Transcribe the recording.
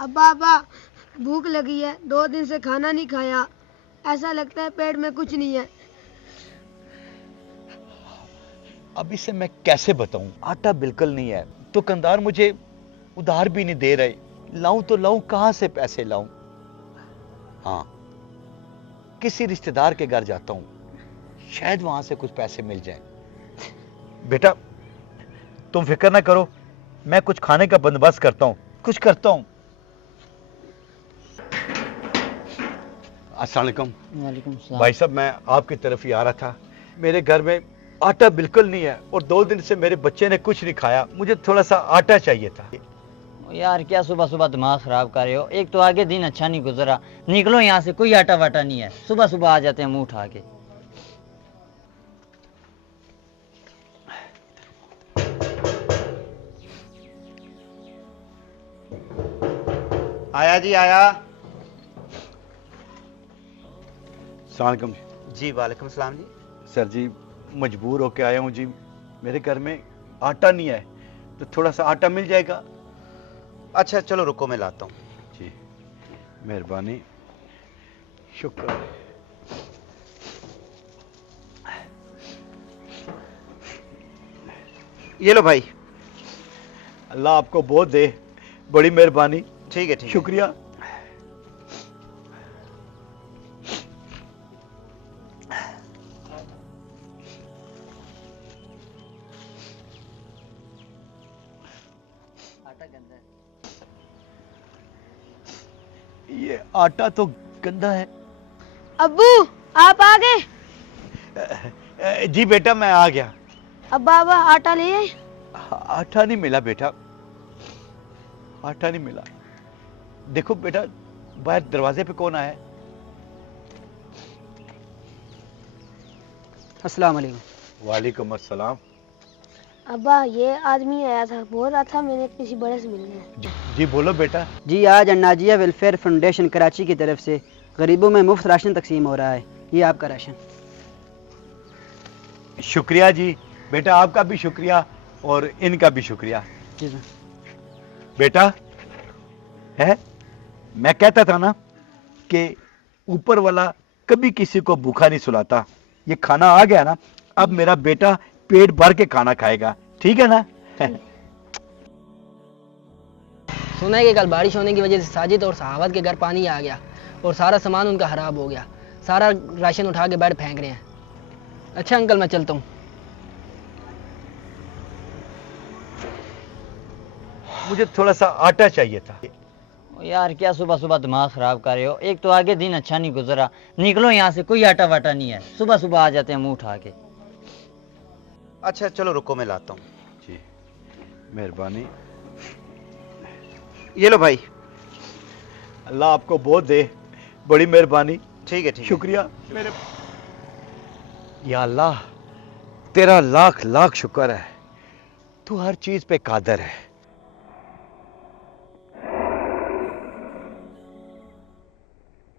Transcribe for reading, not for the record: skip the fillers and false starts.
अब्बा अब्बा, भूख लगी है, 2 दिन से खाना नहीं खाया। ऐसा लगता है पेट में कुछ नहीं है। अब इसे मैं कैसे बताऊं? आटा बिल्कुल नहीं है। दुकानदार मुझे उधार भी नहीं दे रहे। लाऊं तो लाऊं कहां से पैसे लाऊं? हाँ, किसी रिश्तेदार के घर जाता हूं, शायद वहां से कुछ पैसे मिल जाएं। बेटा, तुम फिक्र ना करो, मैं कुछ खाने का बंदोबस्त करता हूं, कुछ करता हूं। अस्सलाम वालेकुम। वालेकुम सलाम। भाई साहब, मैं आपकी तरफ ही आ रहा था। मेरे घर में आटा बिल्कुल नहीं है और 2 दिन से मेरे बच्चे ने कुछ नहीं खाया। मुझे थोड़ा सा आटा चाहिए था। यार क्या सुबह सुबह दिमाग खराब कर रहे हो? एक तो आगे दिन अच्छा नहीं गुजरा, निकलो यहाँ से, कोई आटा वाटा नहीं है। सुबह सुबह आ जाते हैं मुंह उठा के। आया जी आया। अस्सलाम वालेकुम जी वालेकुम सलाम जी। सर जी, मजबूर होके आया हूँ जी। मेरे घर में आटा नहीं है, तो थोड़ा सा आटा मिल जाएगा? अच्छा चलो रुको, मैं लाता हूँ। जी, मेहरबानी, शुक्र। ये लो भाई। अल्लाह आपको बहुत दे, बड़ी मेहरबानी। ठीक है शुक्रिया। आटा गंदा है। ये आटा तो गंदा है। अब्बू, आप आ गए? जी बेटा, मैं आ गया। अब्बा अब्बा, आटा ले आए? आटा नहीं मिला बेटा, आटा नहीं मिला। देखो बेटा, बाहर दरवाजे पे कौन आया है? अस्सलाम वालेकुम। वालेकुम अस्सलाम। अब्बा, ये आदमी आया था, बोल रहा था मैंने किसी बड़े से मिलना है। जी बोलो बेटा। जी, आज अन्नाजिया वेलफेयर फाउंडेशन कराची की तरफ से गरीबों में मुफ्त राशन तकसीम हो रहा है। ये आपका राशन। शुक्रिया जी बेटा, आपका भी शुक्रिया और इनका भी शुक्रिया। जी सर। बेटा, है मैं कहता था ना कि ऊपर वाला कभी किसी को भूखा नहीं सुलाता। ये खाना आ गया ना, अब मेरा बेटा पेट भर के खाना खाएगा, ठीक है ना? सुना है कि कल बारिश होने की वजह से साजिद और सहावत के घर पानी आ गया और सारा सामान उनका खराब हो गया। सारा राशन उठा के बेड फेंक रहे हैं। अच्छा अंकल, मैं चलता हूँ। मुझे थोड़ा सा आटा चाहिए था। यार क्या सुबह सुबह दिमाग खराब कर रहे हो? एक तो आगे दिन अच्छा नहीं गुजरा, निकलो यहाँ से, कोई आटा वाटा नहीं है। सुबह सुबह आ जाते हैं मुंह उठा के। अच्छा चलो रुको, मैं लाता हूँ। जी, मेहरबानी। ये लो भाई। अल्लाह आपको बहुत दे, बड़ी मेहरबानी। ठीक है शुक्रिया मेरे। या अल्लाह, तेरा लाख लाख शुक्र है, तू हर चीज पे कादर है।